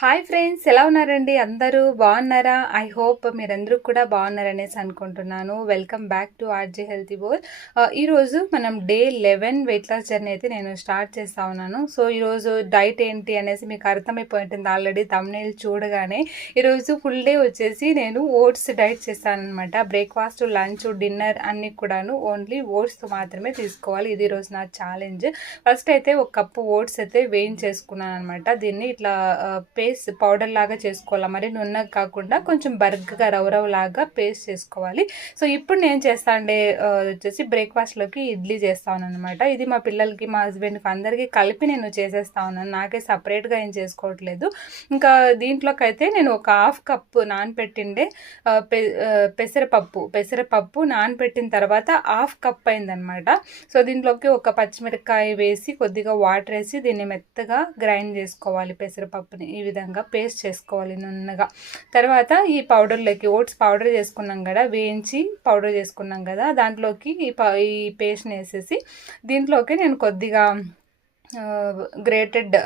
Hi friends, ఎలా ఉన్నారండి? అందరూ బాగున్నారా? ఐ హోప్ మీరందరూ కూడా బాగున్నారనేసి అనుకుంటున్నాను. Welcome back to RJ healthy Bol. ఈరోజు మనం డే 11 వెయిట్ లాస్ జర్నీ అయితే నేను స్టార్ట్ చేస్తా ఉన్నాను. సో ఈరోజు డైట్ ఏంటి అనేసి మీకు అర్థమైపోయి ఉంటుంది ఆల్రెడీ థంబ్నెయిల్ చూడగానే. ఈరోజు ఫుల్ డే వచ్చేసి నేను ఓట్స్ డైట్ చేస్తానన్నమాట. బ్రేక్ఫాస్ట్, లంచ్, డిన్నర్ అన్నీ కూడాను ఓన్లీ ఓట్స్తో మాత్రమే తీసుకోవాలి. ఇది ఈరోజు నా ఛాలెంజ్. ఫస్ట్ అయితే ఒక కప్పు ఓట్స్ అయితే వేయించేసుకున్నాను అనమాట. దీన్ని ఇట్లా పేస్ట్ పౌడర్ లాగా చేసుకోవాలి. మరి నున్నగా కాకుండా కొంచెం బర్గ్గా రవ్వ లాగా పేస్ట్ చేసుకోవాలి. సో ఇప్పుడు నేను చేస్తా అంటే వచ్చేసి బ్రేక్ఫాస్ట్లోకి ఇడ్లీ చేస్తాను అనమాట. ఇది మా పిల్లలకి, మా హస్బెండ్కి అందరికీ కలిపి నేను చేసేస్తా ఉన్నాను. నాకే సపరేట్గా ఏం చేసుకోవట్లేదు. ఇంకా దీంట్లోకి అయితే నేను ఒక హాఫ్ కప్పు నానపెట్టిండే పెసరపప్పు నానపెట్టిన తర్వాత హాఫ్ కప్ అయిందనమాట. సో దీంట్లోకి ఒక పచ్చిమిరపకాయ వేసి కొద్దిగా వాటర్ వేసి దీన్ని మెత్తగా గ్రైండ్ చేసుకోవాలి. పెసరపప్పుని ఈ విధంగా పేస్ట్ చేసుకోవాలి నున్నగా. తర్వాత ఈ పౌడర్లోకి ఓట్స్ పౌడర్ చేసుకున్నాం కదా, వేయించి పౌడర్ చేసుకున్నాం కదా, దాంట్లోకి ఈ పేస్ట్ని వేసేసి దీంట్లోకి నేను కొద్దిగా గ్రేటెడ్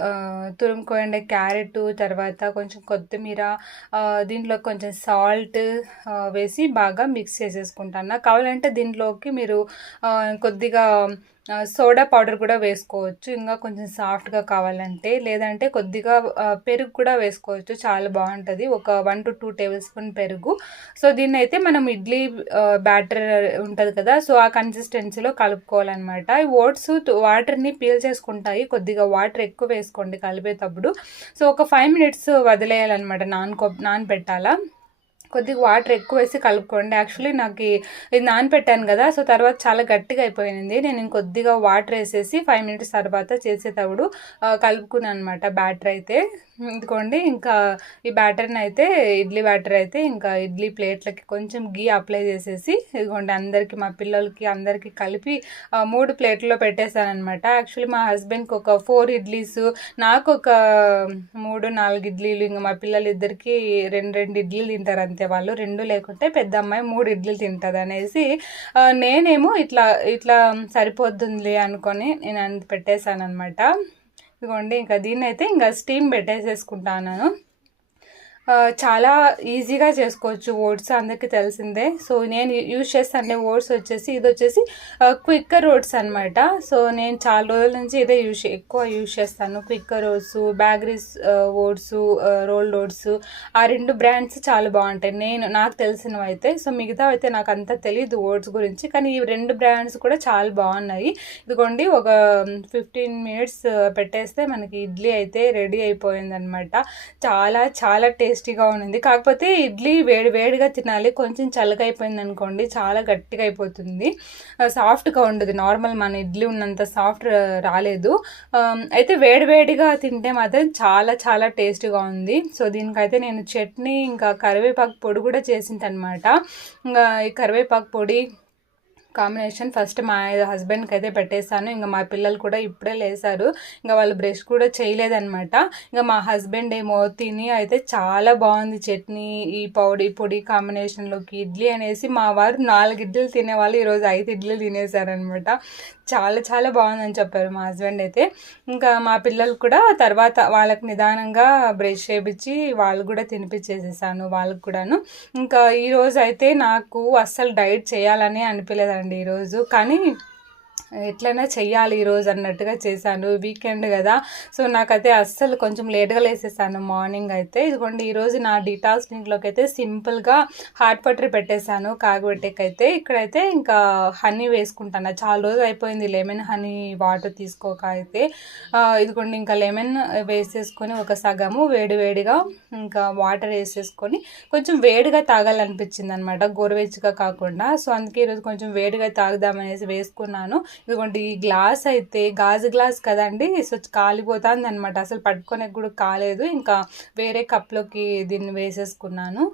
తురుముకోండి క్యారెట్, తర్వాత కొంచెం కొత్తిమీర, దీంట్లో కొంచెం సాల్ట్ వేసి బాగా మిక్స్ చేసేసుకుంటాను. కావాలంటే దీంట్లోకి మీరు కొద్దిగా సోడా పౌడర్ కూడా వేసుకోవచ్చు, ఇంకా కొంచెం సాఫ్ట్గా కావాలంటే. లేదంటే కొద్దిగా పెరుగు కూడా వేసుకోవచ్చు, చాలా బాగుంటుంది. ఒక 1 to 2 టేబుల్ స్పూన్ పెరుగు. సో దీన్ని అయితే మనం ఇడ్లీ బ్యాటర్ ఉంటుంది కదా, సో ఆ కన్సిస్టెన్సీలో కలుపుకోవాలన్నమాట. ఈ ఓట్స్ వాటర్ని పీల్ చేసుకుంటాయి, కొద్దిగా వాటర్ ఎక్కువ వేసుకోండి కలిపేటప్పుడు. సో ఒక 5 minutes వదిలేయాలన్నమాట, నానబెట్టాలా. కొద్దిగా వాటర్ ఎక్కువ వేసి కలుపుకోండి. యాక్చువల్లీ నాకు ఇది నానపెట్టాను కదా, సో తర్వాత చాలా గట్టిగా అయిపోయింది. నేను ఇంకొద్దిగా వాటర్ వేసేసి 5 minutes తర్వాత చేసేటప్పుడు కలుపుకున్నాను అనమాట బ్యాటర్ అయితే. ఇదిగోండి, ఇంకా ఈ బ్యాటర్ని అయితే ఇడ్లీ బ్యాటర్ అయితే ఇంకా ఇడ్లీ ప్లేట్లకి కొంచెం గీ అప్లై చేసేసి ఇదిగోండి అందరికీ, మా పిల్లలకి అందరికీ కలిపి 3 ప్లేట్లో పెట్టేశాను అనమాట. యాక్చువల్లీ మా హస్బెండ్కి ఒక 4 ఇడ్లీస్, నాకు ఒక 3-4 ఇడ్లీలు, ఇంకా మా పిల్లలు ఇద్దరికి 2 ఇడ్లీలు తింటారు అంతే. వాళ్ళు 2 లేకుంటే పెద్ద అమ్మాయి 3 ఇడ్లీలు తింటుంది అనేసి నేనేమో ఇట్లా సరిపోద్దుంది అనుకొని నేను అంత పెట్టేశాను అనమాట. ఇదిగోండి, ఇంకా దీన్ని అయితే ఇంకా స్టీమ్ పెట్టేసేసుకుంటాను. చాలా ఈజీగా చేసుకోవచ్చు ఓట్స్, అందరికీ తెలిసిందే. సో నేను యూజ్ చేస్తాను ఓట్స్ వచ్చేసి, ఇది వచ్చేసి క్విక్కర్ ఓట్స్ అనమాట. సో నేను చాలా రోజుల నుంచి ఇదే ఎక్కువ యూజ్ చేస్తాను. Quaker oats, Bagrry's oats, rolled oats, ఆ 2 బ్రాండ్స్ చాలా బాగుంటాయి నాకు తెలిసినవి అయితే. సో మిగతా అయితే నాకు అంతా తెలియదు ఓట్స్ గురించి, కానీ ఈ 2 బ్రాండ్స్ కూడా చాలా బాగున్నాయి. ఇదిగోండి, ఒక 15 minutes పెట్టేస్తే మనకి ఇడ్లీ అయితే రెడీ అయిపోయింది అనమాట. చాలా చాలా టేస్టీగా ఉంది. కాకపోతే ఇడ్లీ వేడిగా తినాలి, కొంచెం చల్లగా అయిపోయింది అనుకోండి చాలా గట్టిగా అయిపోతుంది, సాఫ్ట్గా ఉండదు. నార్మల్ మన ఇడ్లీ ఉన్నంత సాఫ్ట్ రాలేదు. అయితే వేడిగా తింటే మాత్రం చాలా చాలా టేస్టీగా ఉంది. సో దీనికైతే నేను చట్నీ ఇంకా కరివేపాకు పొడి కూడా చేసింది అనమాట. ఇంకా ఈ కరివేపాకు పొడి కాంబినేషన్ ఫస్ట్ మా హస్బెండ్కి అయితే పెట్టేశాను. ఇంకా మా పిల్లలు కూడా ఇప్పుడే లేసారు, ఇంకా వాళ్ళు బ్రష్ కూడా చేయలేదన్నమాట. ఇంకా మా హస్బెండ్ ఏమో తిని అయితే చాలా బాగుంది చట్నీ, ఈ పొడి కాంబినేషన్లోకి ఇడ్లీ అనేసి మా వారు 4 ఇడ్లీలు తినేవాళ్ళు, ఈరోజు 5 ఇడ్లీలు తినేశారనమాట. చాలా చాలా బాగుందని చెప్పారు మా హస్బెండ్ అయితే. ఇంకా మా పిల్లలు కూడా తర్వాత వాళ్ళకి నిదానంగా బ్రష్ చేయించి వాళ్ళు కూడా తినిపించేసేసాను వాళ్ళకు కూడాను. ఇంకా ఈరోజు అయితే నాకు అస్సలు డైట్ చేయాలని అనిపించలేదండి ఈరోజు, కానీ ఎట్లయినా చెయ్యాలి ఈరోజు అన్నట్టుగా చేశాను. వీకెండ్ కదా, సో నాకైతే అస్సలు కొంచెం లేట్గా లేసేసాను మార్నింగ్ అయితే. ఇదిగోండి, ఈరోజు నా డీటాక్స్ డ్రింక్లోకి అయితే సింపుల్గా హాట్ వాటర్ పెట్టేశాను కాగబెట్టేకైతే. ఇక్కడైతే ఇంకా హనీ వేసుకుంటాను, చాలా రోజు అయిపోయింది లెమన్ హనీ వాటర్ తీసుకోక అయితే. ఇదిగోండి, ఇంకా లెమన్ వేసేసుకొని ఒక సగము వేడిగా ఇంకా వాటర్ వేసేసుకొని కొంచెం వేడిగా తాగాలనిపించింది అనమాట, గోరువెచ్చగా కాకుండా. సో అందుకే ఈరోజు కొంచెం వేడిగా తాగుదామనేసి వేసుకున్నాను. ఇదిగోండి, ఈ గ్లాస్ అయితే గాజు గ్లాస్ కదండి, సో కాలిపోతుంది అనమాట, అసలు పట్టుకోనికి కూడా కాలేదు. ఇంకా వేరే కప్లోకి దీన్ని వేసేసుకున్నాను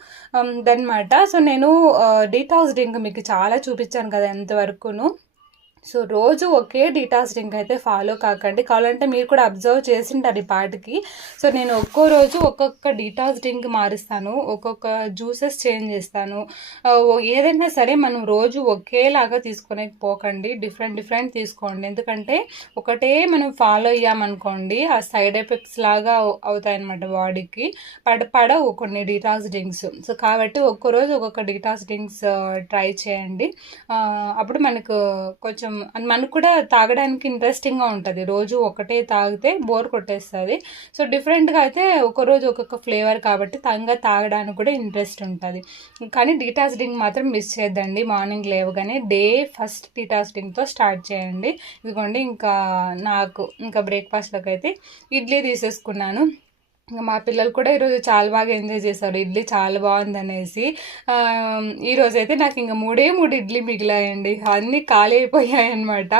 దన్నమాట. సో నేను డీటాక్స్ డ్రింక్ మీకు చాలా చూపించాను కదా ఎంతవరకును. సో రోజు ఒకే డీటాక్స్ డ్రింక్ అయితే ఫాలో కాకండి. కావాలంటే మీరు కూడా అబ్జర్వ్ చేసింటారు ఈ పాటికి. సో నేను ఒక్కో రోజు ఒక్కొక్క డీటాక్స్ డ్రింక్ మారుస్తాను, ఒక్కొక్క జ్యూసెస్ చేంజ్ చేస్తాను. ఏదైనా సరే మనం రోజు ఒకేలాగా తీసుకునే పోకండి, డిఫరెంట్ తీసుకోండి. ఎందుకంటే ఒకటే మనం ఫాలో అయ్యామనుకోండి ఆ సైడ్ ఎఫెక్ట్స్ లాగా అవుతాయన్నమాట బాడీకి. పడవు కొన్ని డీటాక్స్ డ్రింక్స్. సో కాబట్టి ఒక్కో రోజు ఒక్కొక్క డీటాక్స్ డ్రింక్స్ ట్రై చేయండి. అప్పుడు మనకు కొంచెం మనకు కూడా తాగడానికి ఇంట్రెస్టింగ్గా ఉంటుంది. రోజు ఒకటే తాగితే బోర్ కొట్టేస్తుంది. సో డిఫరెంట్గా అయితే ఒకరోజు ఒక్కొక్క ఫ్లేవర్ కాబట్టి తాగడానికి కూడా ఇంట్రెస్ట్ ఉంటుంది. కానీ డీటాక్స్ డ్రింక్ మాత్రం మిస్ చేయొద్దండి. మార్నింగ్ లేవగానే డే ఫస్ట్ డీటాక్స్ డ్రింక్తో స్టార్ట్ చేయండి. ఇదిగోండి ఇంకా బ్రేక్ఫాస్ట్లోకి అయితే ఇడ్లీ తీసేసుకున్నాను. ఇంకా మా పిల్లలు కూడా ఈరోజు చాలా బాగా ఎంజాయ్ చేశారు, ఇడ్లీ చాలా బాగుంది అనేసి. ఈరోజు అయితే నాకు ఇంకా 3 ఇడ్లీ మిగిలాయండి, అన్నీ ఖాళీ అయిపోయాయి అనమాట.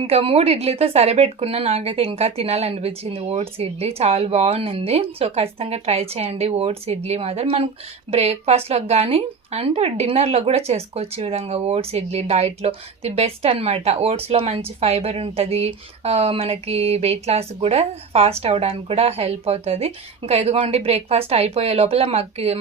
ఇంకా 3 ఇడ్లీతో సరిపెట్టుకున్నా. నాకైతే ఇంకా తినాలనిపించింది ఓట్స్ ఇడ్లీ, చాలా బాగుంది. సో ఖచ్చితంగా ట్రై చేయండి ఓట్స్ ఇడ్లీ మాత్రం. మనం బ్రేక్ఫాస్ట్లోకి కానీ అండ్ డిన్నర్లో కూడా చేసుకోవచ్చు ఈ విధంగా ఓట్స్ ఇడ్లీ. డైట్లో ది బెస్ట్ అనమాట. ఓట్స్లో మంచి ఫైబర్ ఉంటుంది, మనకి వెయిట్ లాస్ కూడా ఫాస్ట్ అవ్వడానికి కూడా హెల్ప్ అవుతుంది. ఇంకా ఇదిగోండి బ్రేక్ఫాస్ట్ అయిపోయే లోపల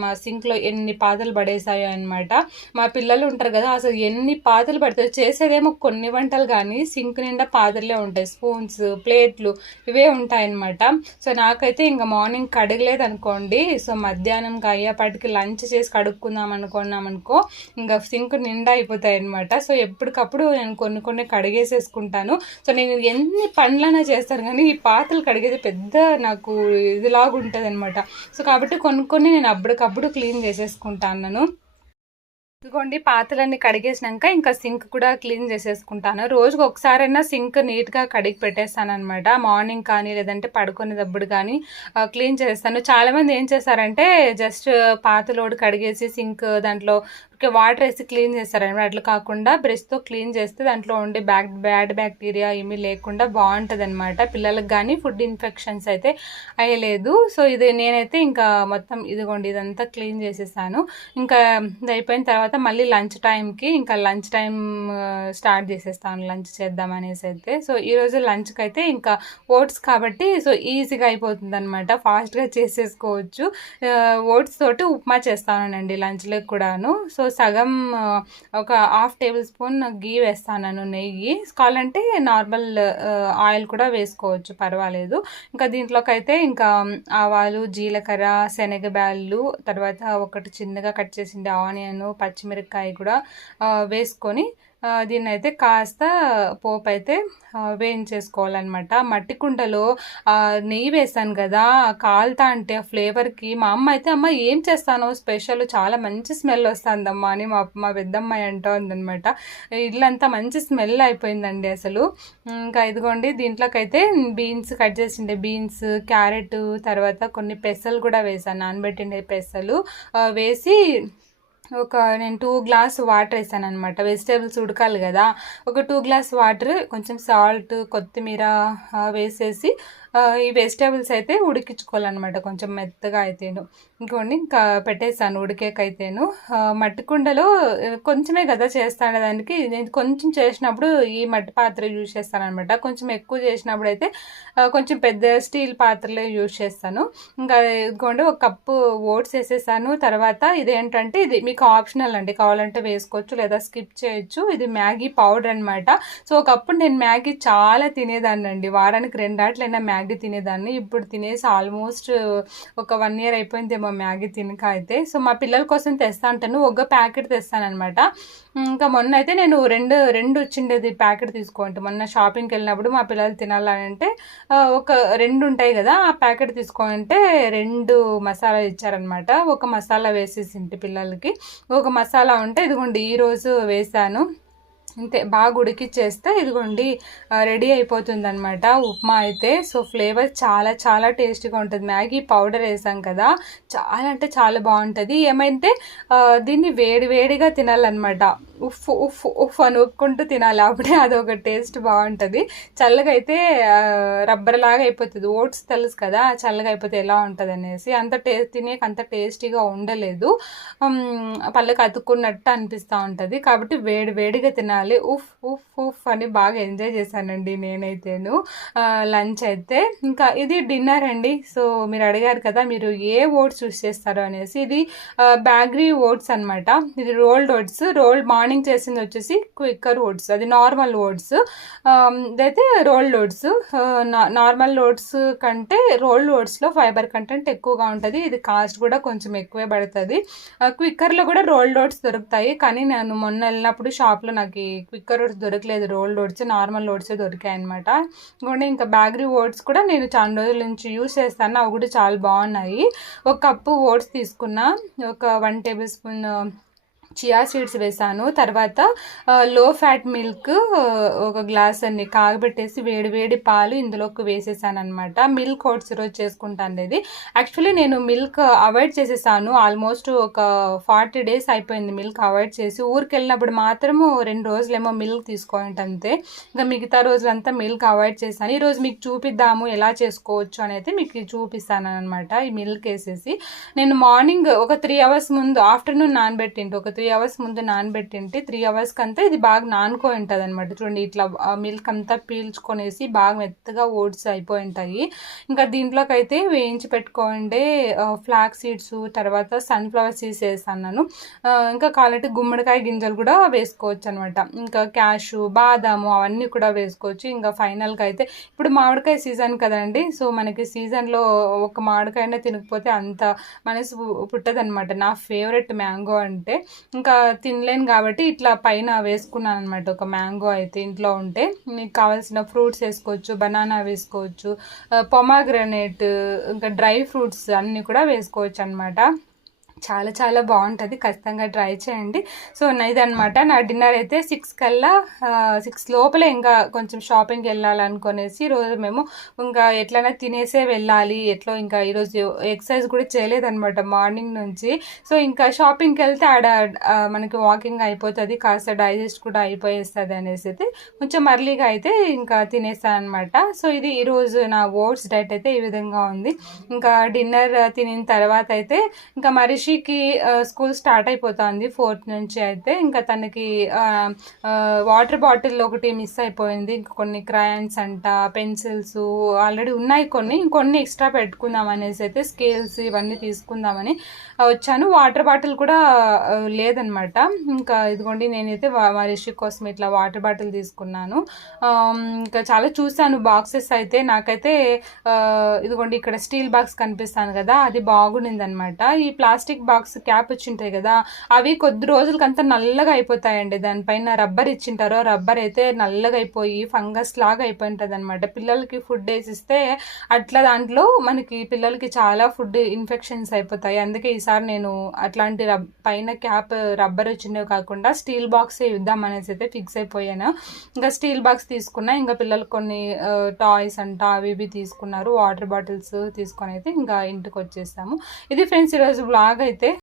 మా సింక్లో ఎన్ని పాతలు పడేసాయో అనమాట. మా పిల్లలు ఉంటారు కదా, అసలు ఎన్ని పాతలు పడతాయి. చేసేదేమో కొన్ని వంటలు కానీ సింక్ నిండా పాతలే ఉంటాయి, స్పూన్స్ ప్లేట్లు ఇవే ఉంటాయన్నమాట. సో నాకైతే ఇంకా మార్నింగ్ కడగలేదు అనుకోండి, సో మధ్యాహ్నం అయ్యేపాటికి లంచ్ చేసి కడుక్కుందాం అనుకున్నామనుకో ఇంకా సింక్ నిండా అయిపోతాయి అనమాట. సో ఎప్పటికప్పుడు నేను కొన్ని కడిగేసేసుకుంటాను. సో నేను ఎన్ని పనులైనా చేస్తాను కానీ ఈ పాత్రలు కడిగేది పెద్ద నాకు ఇదిలాగా ఉంటుంది అనమాట. సో కాబట్టి కొన్ని నేను అప్పటికప్పుడు క్లీన్ చేసేసుకుంటాను. ఇదిగోండి పాత్రలన్నీ కడిగేసినాక ఇంకా సింక్ కూడా క్లీన్ చేసేసుకుంటాను. రోజుకి ఒకసారైనా సింక్ నీట్గా కడిగి పెట్టేస్తాను అనమాట. మార్నింగ్ కానీ లేదంటే పడుకునేటప్పుడు కానీ క్లీన్ చేస్తాను. చాలామంది ఏం చేస్తారంటే జస్ట్ పాత్రలోడు కడిగేసి సింక్ దాంట్లో వాటర్ వేసి క్లీన్ చేస్తారనమాట. అట్లా కాకుండా బ్రష్తో క్లీన్ చేస్తే దాంట్లో ఉండే బ్యాడ్ బ్యాక్టీరియా ఏమీ లేకుండా బాగుంటుంది అనమాట. పిల్లలకు కానీ ఫుడ్ ఇన్ఫెక్షన్స్ అయితే అయ్యలేదు. సో ఇది నేనైతే ఇంకా మొత్తం ఇదిగోండి ఇదంతా క్లీన్ చేసేసాను. ఇంకా ఇది అయిపోయిన తర్వాత మళ్ళీ లంచ్ టైం స్టార్ట్ చేసేస్తాను, లంచ్ చేద్దాం అనేసి అయితే. సో ఈరోజు లంచ్కి అయితే ఇంకా ఓట్స్ కాబట్టి సో ఈజీగా అయిపోతుంది అనమాట, ఫాస్ట్గా చేసేసుకోవచ్చు. ఓట్స్ తోటి ఉప్మా చేస్తానండి లంచ్లో కూడాను. సో సగం ఒక 1/2 టేబుల్ స్పూన్ గీ వేస్తాను, నెయ్యి. కావాలంటే నార్మల్ ఆయిల్ కూడా వేసుకోవచ్చు, పర్వాలేదు. ఇంకా దీంట్లోకి అయితే ఇంకా ఆవాలు, జీలకర్ర, శనగబ్యాళ్ళు, తర్వాత ఒకటి చిన్నగా కట్ చేసింది ఆనియన్, పచ్చిమిరపకాయ కూడా వేసుకొని దీన్ని అయితే కాస్త పోపు అయితే వేయించేసుకోవాలన్నమాట. మట్టి కుండలో నెయ్యి వేసాను కదా, కాలుతా అంటే ఆ ఫ్లేవర్కి మా అమ్మ అయితే అమ్మ ఏం చేస్తానో స్పెషల్, చాలా మంచి స్మెల్ వస్తుందమ్మా అని మా పెద్దమ్మాయి అంటోందనమాట. ఇల్లంతా మంచి స్మెల్ అయిపోయిందండి అసలు. ఇంకా ఇదిగోండి దీంట్లోకైతే బీన్స్ కట్ చేసిండే బీన్స్, క్యారెట్, తర్వాత కొన్ని పెసలు కూడా వేసాను, నానబెట్టిండే పెసలు వేసి నేను 2 గ్లాస్ వాటర్ వేసాను అనమాట. వెజిటేబుల్స్ ఉడకాలి కదా, ఒక 2 గ్లాస్ వాటర్, కొంచెం సాల్ట్, కొత్తిమీర వేసేసి ఈ వెజిటేబుల్స్ అయితే ఉడికించుకోవాలన్నమాట కొంచెం మెత్తగా అయితేను. ఇంకోండి ఇంకా పెట్టేసాను ఉడికేకైతేను. మట్టి కుండలో కొంచెమే కదా చేస్తాను, దానికి నేను కొంచెం చేసినప్పుడు ఈ మట్టి పాత్ర యూజ్ చేస్తాను అనమాట. కొంచెం ఎక్కువ చేసినప్పుడు అయితే కొంచెం పెద్ద స్టీల్ పాత్రలే యూజ్ చేస్తాను. ఇంకా ఇదిగోండి 1 కప్పు ఓట్స్ వేసేసాను. తర్వాత ఇదేంటంటే ఇది మీకు ఆప్షనల్ అండి, కావాలంటే వేసుకోవచ్చు లేదా స్కిప్ చేయొచ్చు. ఇది మ్యాగీ పౌడర్ అనమాట. సో ఒకప్పుడు నేను మ్యాగీ చాలా తినేదాన్ని అండి, వారానికి 2 ఆటలైనా మ్యాగీ తినేదాన్ని. ఇప్పుడు తినేసి ఆల్మోస్ట్ ఒక 1 year అయిపోయిందేమో మ్యాగీ తినక అయితే. సో మా పిల్లల కోసం తెస్తా ఉంటాను, ఒక ప్యాకెట్ తెస్తానమాట. ఇంకా మొన్న అయితే నేను రెండు వచ్చిండేది ప్యాకెట్ తీసుకోండి. మొన్న షాపింగ్కి వెళ్ళినప్పుడు మా పిల్లలు తినాలంటే ఒక 2 ఉంటాయి కదా, ఆ ప్యాకెట్ తీసుకోంటే 2 మసాలా ఇచ్చారనమాట. ఒక మసాలా వేసేసింటి పిల్లలకి, ఒక మసాలా ఉంటే ఇదిగోండి ఈరోజు వేసాను. అంతే, బాగా ఉడికిచ్చేస్తే ఇదిగోండి రెడీ అయిపోతుంది అనమాట ఉప్మా అయితే. సో ఫ్లేవర్ చాలా చాలా టేస్టీగా ఉంటుంది. మ్యాగీ పౌడర్ వేసాం కదా, చాలా అంటే చాలా బాగుంటుంది. ఏమైతే దీన్ని వేడిగా తినాలన్నమాట, ఉఫ్ అని ఊపుకుంటూ తినాలి, అప్పుడే అదొక టేస్ట్ బాగుంటుంది. చల్లగా అయితే రబ్బర్ లాగా అయిపోతుంది. ఓట్స్ తెలుసు కదా, చల్లగా అయిపోతే ఎలా ఉంటుంది అనేసి తినేక అంత టేస్టీగా ఉండలేదు, పళ్ళకి అతుక్కున్నట్టు అనిపిస్తూ ఉంటుంది. కాబట్టి వేడిగా తినాలి. తినాలి. ఉఫ్ ఉఫ్ ఉఫ్ అని బాగా ఎంజాయ్ చేశానండి నేనైతేను లంచ్ అయితే. ఇంకా ఇది డిన్నర్ అండి. సో మీరు అడిగారు కదా మీరు ఏ ఓట్స్ చూస్ చేస్తారు అనేసి, ఇది బ్యాగ్రీ ఓట్స్ అనమాట. ఇది రోల్డ్ ఓట్స్. మార్నింగ్ చేసింది వచ్చేసి క్విక్కర్ ఓట్స్, అది నార్మల్ ఓట్స్. ఇదైతే రోల్డ్ ఓట్స్. నార్మల్ ఓట్స్ కంటే రోల్డ్ ఓట్స్లో ఫైబర్ కంటెంట్ ఎక్కువగా ఉంటుంది. ఇది కాస్ట్ కూడా కొంచెం ఎక్కువే పడుతుంది. క్విక్కర్లో కూడా రోల్డ్ ఓట్స్ దొరుకుతాయి, కానీ నేను మొన్న వెళ్ళినప్పుడు షాప్లో నాకు ఈ క్విక్కర్ ఓట్స్ దొరకలేదు. రోల్డ్ ఓట్స్ నార్మల్ ఓట్సే దొరికాయి అనమాట. ఇంకోటి ఇంకా బ్యాగ్రీ ఓట్స్ కూడా నేను చాలా రోజుల నుంచి యూస్ చేస్తాను, అవి కూడా చాలా బాగున్నాయి. ఒక కప్పు ఓట్స్ తీసుకున్నా, ఒక 1 టేబుల్ స్పూన్ చియా సీడ్స్ వేసాను. తర్వాత లో ఫ్యాట్ మిల్క్ ఒక గ్లాస్ అన్ని కాగబెట్టేసి వేడి వేడి పాలు ఇందులోకి వేసేసాను అనమాట. మిల్క్ ఓట్స్ ఈరోజు చేసుకుంటాను. ఇది యాక్చువల్లీ నేను మిల్క్ అవాయిడ్ చేసేసాను. ఆల్మోస్ట్ ఒక 40 days అయిపోయింది మిల్క్ అవాయిడ్ చేసి. ఊరికి వెళ్ళినప్పుడు మాత్రము 2 రోజులేమో మిల్క్ తీసుకోండి అంతే, ఇంకా మిగతా రోజులంతా మిల్క్ అవాయిడ్ చేశాను. ఈరోజు మీకు చూపిద్దాము ఎలా చేసుకోవచ్చు అనేది మీకు చూపిస్తాను అనమాట. ఈ మిల్క్ వేసేసి నేను మార్నింగ్ ఒక 3 hours ముందు, ఆఫ్టర్నూన్ నానబెట్టింటి, ఒక 3 hours ముందు నానబెట్టింటి. 3 hours కంతా ఇది బాగా నానుకో ఉంటుంది అనమాట. చూడండి ఇట్లా మిల్క్ అంతా పీల్చుకొనేసి బాగా మెత్తగా ఓట్స్ అయిపోయి ఉంటాయి. ఇంకా దీంట్లోకి అయితే వేయించి పెట్టుకోండి ఫ్లాక్ సీడ్స్, తర్వాత సన్ఫ్లవర్ సీడ్స్ వేసాను. ఇంకా కావాలంటే గుమ్మడికాయ గింజలు కూడా వేసుకోవచ్చు అనమాట. ఇంకా క్యాషు, బాదాము అవన్నీ కూడా వేసుకోవచ్చు. ఇంకా ఫైనల్గా అయితే ఇప్పుడు మామిడికాయ సీజన్ కదండి. సో మనకి సీజన్లో ఒక మామిడికాయనే తినకపోతే అంత మనసు పుట్టదనమాట. నా ఫేవరెట్ మ్యాంగో అంటే, ఇంకా తినలేను కాబట్టి ఇట్లా పైన వేసుకున్నాను అనమాట. ఒక మ్యాంగో అయితే ఇంట్లో ఉంటే మీకు కావాల్సిన ఫ్రూట్స్ వేసుకోవచ్చు, బనానా వేసుకోవచ్చు, పొమాగ్రనేట్, ఇంకా డ్రై ఫ్రూట్స్ అన్నీ కూడా వేసుకోవచ్చు అనమాట. చాలా చాలా బాగుంటుంది, ఖచ్చితంగా ట్రై చేయండి. సో ఇదనమాట నా డిన్నర్ అయితే. 6 లోపలే ఇంకా కొంచెం షాపింగ్కి వెళ్ళాలనుకునేసి ఈరోజు మేము ఇంకా ఎట్లయినా తినేసే వెళ్ళాలి. ఎట్లో ఇంకా ఈరోజు ఎక్సర్సైజ్ కూడా చేయలేదన్నమాట మార్నింగ్ నుంచి. సో ఇంకా షాపింగ్కి వెళ్తే ఆడ మనకి వాకింగ్ అయిపోతుంది, కాస్త డైజెస్ట్ కూడా అయిపోయేస్తుంది అనేసి అయితే కొంచెం అర్లీగా అయితే ఇంకా తినేస్తాను అనమాట. సో ఇది ఈరోజు నా ఓట్స్ డైట్ అయితే ఈ విధంగా ఉంది. ఇంకా డిన్నర్ తినిన తర్వాత అయితే ఇంకా మరిషికి స్కూల్ స్టార్ట్ అయిపోతుంది 4th నుంచి. అయితే ఇంకా తనకి వాటర్ బాటిల్ ఒకటి మిస్ అయిపోయింది. ఇంకా కొన్ని క్రయాన్స్ అంట, పెన్సిల్స్ ఆల్రెడీ ఉన్నాయి, కొన్ని ఎక్స్ట్రా పెట్టుకుందాం అనేసి అయితే స్కేల్స్ ఇవన్నీ తీసుకుందామని వచ్చాను. వాటర్ బాటిల్ కూడా లేదనమాట. ఇంకా ఇదిగోండి నేనైతే మరిషి కోసం ఇట్లా వాటర్ బాటిల్ తీసుకున్నాను. ఇంకా చాలా చూసాను బాక్సెస్ అయితే. నాకైతే ఇదిగోండి ఇక్కడ స్టీల్ బాక్స్ కనిపిస్తాను కదా, అది బాగుండింది అనమాట. ఈ ప్లాస్టిక్ బాక్స్ క్యాప్ వచ్చింటాయి కదా, అవి కొద్ది రోజులకంతా నల్లగా అయిపోతాయండి. దానిపైన రబ్బర్ ఇచ్చింటారో, రబ్బర్ అయితే నల్లగా అయిపోయి ఫంగస్ లాగా అయిపోయి ఉంటుంది అనమాట. పిల్లలకి ఫుడ్ వేసిస్తే అట్లా దాంట్లో మనకి పిల్లలకి చాలా ఫుడ్ ఇన్ఫెక్షన్స్ అయిపోతాయి. అందుకే ఈసారి నేను అట్లాంటి పైన క్యాప్ రబ్బర్ వచ్చినవి కాకుండా స్టీల్ బాక్సే ఇద్దాం అనేసి అయితే ఫిక్స్ అయిపోయాను. ఇంకా స్టీల్ బాక్స్ తీసుకున్నా. ఇంకా పిల్లలు కొన్ని టాయ్స్ అంట అవి ఇవి తీసుకున్నారు, వాటర్ బాటిల్స్ తీసుకొని అయితే ఇంకా ఇంటికి వచ్చేసాము. ఇది ఫ్రెండ్స్ ఈరోజు బ్లాగ్ అయితే.